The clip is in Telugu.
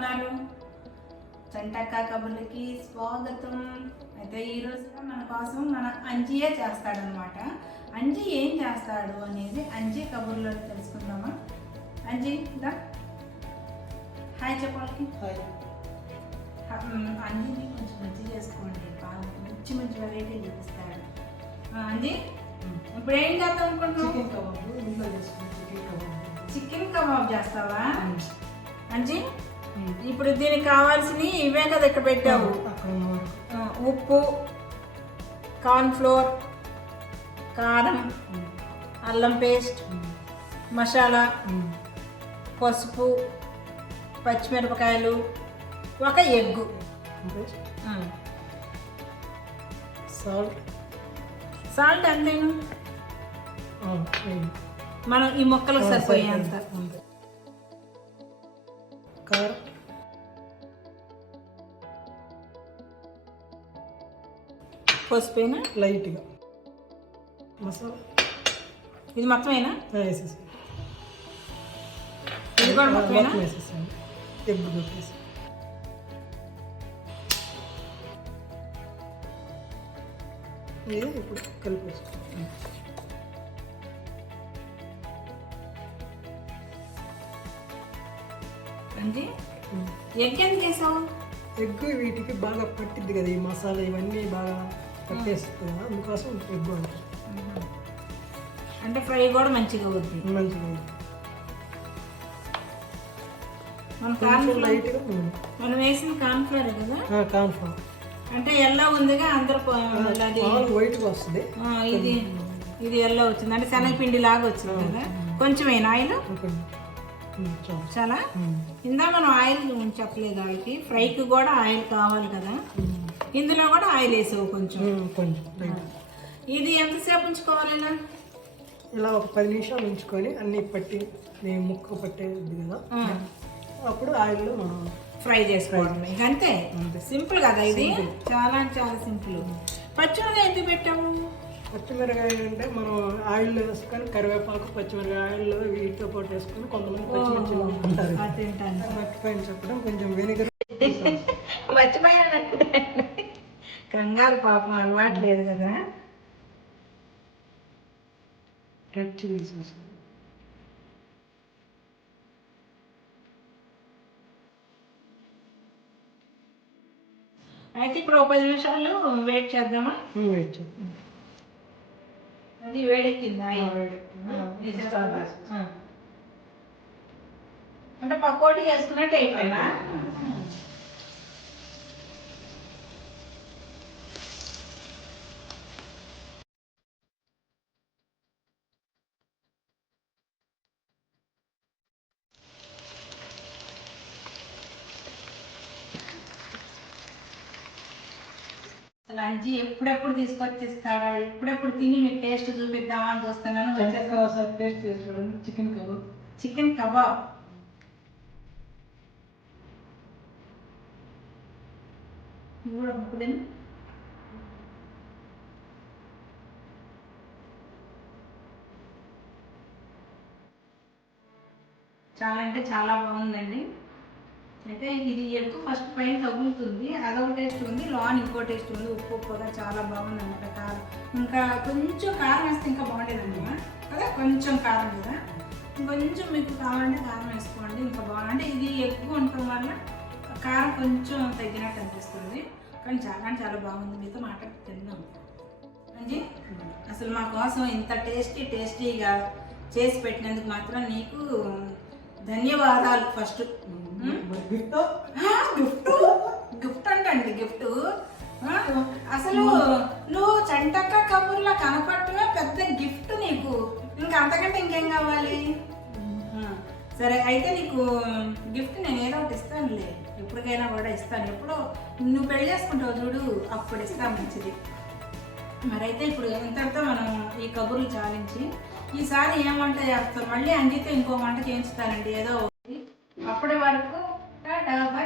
ఉన్నారు? చంటక్క కబుర్లకి స్వాగతం. అయితే ఈరోజు మన కోసం మన అంజియే చేస్తాడనమాట. అంజీ ఏం చేస్తాడు అనేది అంజీ కబుర్లో తెలుసుకుందామా? అంజీ దా హాయ్ చెప్పాలి. అంజీని కొంచెం మంచి చేసుకోండి, మంచి మంచి వెరైటీ చూపిస్తాడు. అంజీ ఇప్పుడు ఏం చేద్దాం అనుకుంటున్నావు? చికెన్ కబాబ్ చేస్తావా అంజీ? ఇప్పుడు దీనికి కావాల్సినవి ఇవే కదా ఇక్కడ పెట్టావు. ఉప్పు, కార్న్ఫ్లోర్, కారం, అల్లం పేస్ట్, మసాలా, పసుపు, పచ్చిమిరపకాయలు, ఒక ఎగ్గు, సాల్ట్ అంతేను మనం ఈ మొక్కలకు సరిపోయేంత. కారం, పసుపేనా లైట్గా, మసాలా, ఇది మొత్తమేనా? వేసేసి ఇది కూడా మొత్తమేనా? వేసేసాను. ఎగ్ పెట్టేసి ఇది ఇప్పుడు కలిపేస్తాను. అంటే ఎగ్ ఎంత వేసావు? ఎగ్ వీటికి బాగా పట్టిద్ది కదా, ఈ మసాలా ఇవన్నీ బాగా పట్టేస్తుంది కదా, అందుకోసం ఎగ్ అంటారు. అంటే ఫ్రై కూడా మంచిగా అవుతుంది. మంచిగా లైట్గా మనం వేసిన కార్న్ఫ్లవర్ కదా, కార్న్ఫ్లవర్ అంటే ఎల్లో ఉందిగా అందరూ వైట్గా వస్తుంది. ఇది ఇది ఎల్లో వచ్చింది అంటే శనగపిండి లాగా వచ్చింది కదా. కొంచెమేనా ఆయిల్? చాలా ఇందా మనం ఆయిల్ చెప్పలేదు వాళ్ళకి, ఫ్రైకి కూడా ఆయిల్ కావాలి కదా, ఇందులో కూడా ఆయిల్ వేసావు కొంచెం. ఇది ఎంతసేపు ఉంచుకోవాలి? ఇలా ఒక 10 నిమిషాలు ఉంచుకొని అన్ని పట్టి ముక్క పట్టేది కదా, అప్పుడు ఆయిల్లో మనం ఫ్రై చేసుకోవడం. ఇక అంతే, సింపుల్ కదా ఇది, చాలా చాలా సింపుల్. పచ్చిమిరకాయ ఎందుకు పెట్టాము? పచ్చిమిరకాయ అంటే మనం ఆయిల్ వేసుకొని కరివేపాకు, పచ్చిమిరకాయ ఆయిల్లో వీటితో పాటు వేసుకొని కొంతమంది పచ్చిమిర్చి ఉంటారు. మర్చిపోయిన చెప్పడం, కొంచెం వెనిగర్ మర్చిపోయాను. కంగారు పాపం అలవాటు లేదు కదా. రెడ్ చిల్లీస్ అయితే ఇప్పుడు ఒక 10 నిమిషాలు వెయిట్ చేద్దామా? వెయిట్ చేద్దాం. అది వేడెక్కిందా? అంటే పకోడీ వేసుకున్నట్టు అయిపోయినా. లంచి ఎప్పుడెప్పుడు తీసుకొచ్చిస్తాడా, ఎప్పుడెప్పుడు తిని మీకు టేస్ట్ చూపిద్దామని చూస్తున్నాను. టేస్ట్ చేసి చూడండి. Chicken kebab. చికెన్ కబాబ్ కూడా ముక్కుదేనా? చాలా అంటే చాలా బాగుందండి. అయితే ఇది ఎక్కువ ఫస్ట్ పైన తగులుతుంది, అదొక టేస్ట్ ఉంది, లోన్ ఇంకో టేస్ట్ ఉంది. ఉప్పు కూడా చాలా బాగుంది అనమాట. కారం ఇంకా కొంచెం కారం వేస్తే ఇంకా బాగుండేదండి కదా, కొంచెం కారం కదా, ఇంకొంచెం మీకు కావాలంటే కారం వేసుకోండి, ఇంకా బాగుంది. అంటే ఇది ఎక్కువ ఉండటం వల్ల కారం కొంచెం తగ్గినట్టు అనిపిస్తుంది, కానీ చాలా అంటే చాలా బాగుంది. మీతో మాట్లాడి తిన్నాం అంజీ. అసలు మా కోసం ఇంత టేస్టీగా చేసి పెట్టినందుకు మాత్రం నీకు ధన్యవాదాలు. ఫస్ట్ గిఫ్ట్ అంటండి, గిఫ్ట్. అసలు నువ్వు చంటక్క కబుర్లా కనపడటమే పెద్ద గిఫ్ట్ నీకు, ఇంకా అంతకంటే ఇంకేం కావాలి? సరే అయితే నీకు గిఫ్ట్ నేను ఏదో ఒకటి ఇస్తానులే, ఎప్పటికైనా కూడా ఇస్తాను. ఎప్పుడో నువ్వు పెళ్లి చేసుకుంటావు చూడు, అప్పుడు ఇస్తాను, మంచిది. మరైతే ఇప్పుడు ఇంతటితో మనం ఈ కబుర్లు చాలించి ఈసారి ఏం వంట చేస్తాం, మళ్ళీ అంజితో ఇంకో వంట చేయించుతానండి ఏదో. అప్పటి వరకు టాటా.